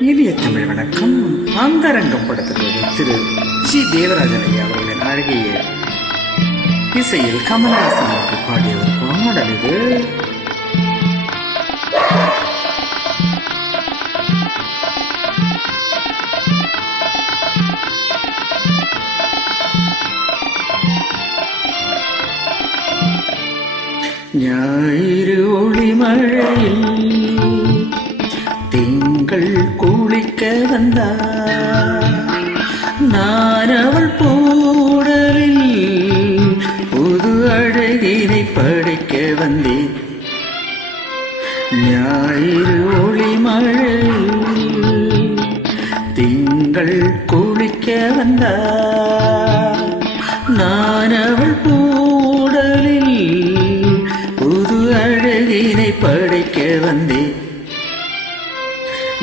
இனிய தமிழ் வணக்கம். அந்தரங்கம் படத்திற்கு திரு ஜி தேவராஜன் ஐயா அவர்களின் அழகிய இசையில் கமலஹாசன் அவர்கள் பாடிய ஒரு பாடல் இது. ஞாயிறு ஒளி மழையில் குளிக்க வந்தார். நான் அவள் புது அழகினை படைக்க வந்தேன். ஞாயிறு ஒளி மழையில் திங்கள் குளிக்க வந்தார். நான் போடலில் புது அழகினை படைக்க வந்தேன்.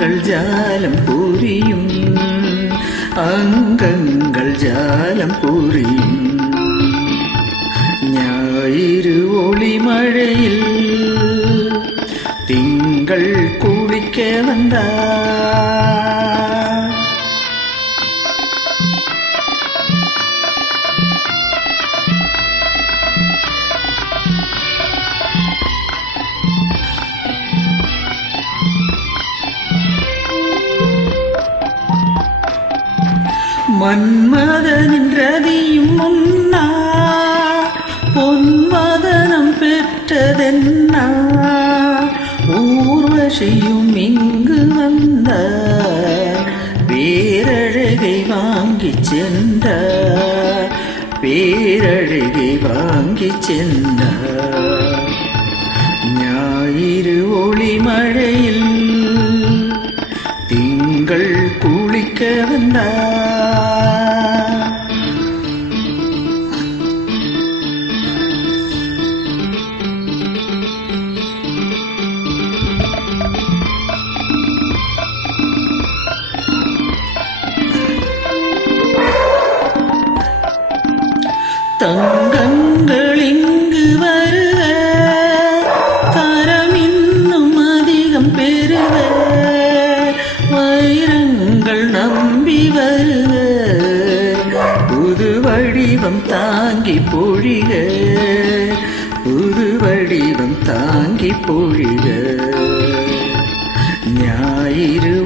அங்கங்கள் ஜாலம் புரியும் அங்கங்கள் ஜாலம் புரியும் ஞாயிறு ஒளி மழையில் திங்கள் குளிக்க மன்மத மன்மதனின் முன்னா. பொன்மதனம் பெற்றதென்னா. ஊர்வசியும் இங்கு வந்த. பேரழகை வாங்கி சென்ற. பேரழகை வாங்கி சென்ற. ஞாயிறு ஒளி பெண்கள் குளிக்க வந்தார் தங்க வடிவம் தாங்கி பொழிக. புது வடிவம் தாங்கி பொழிக. ஞாயிறு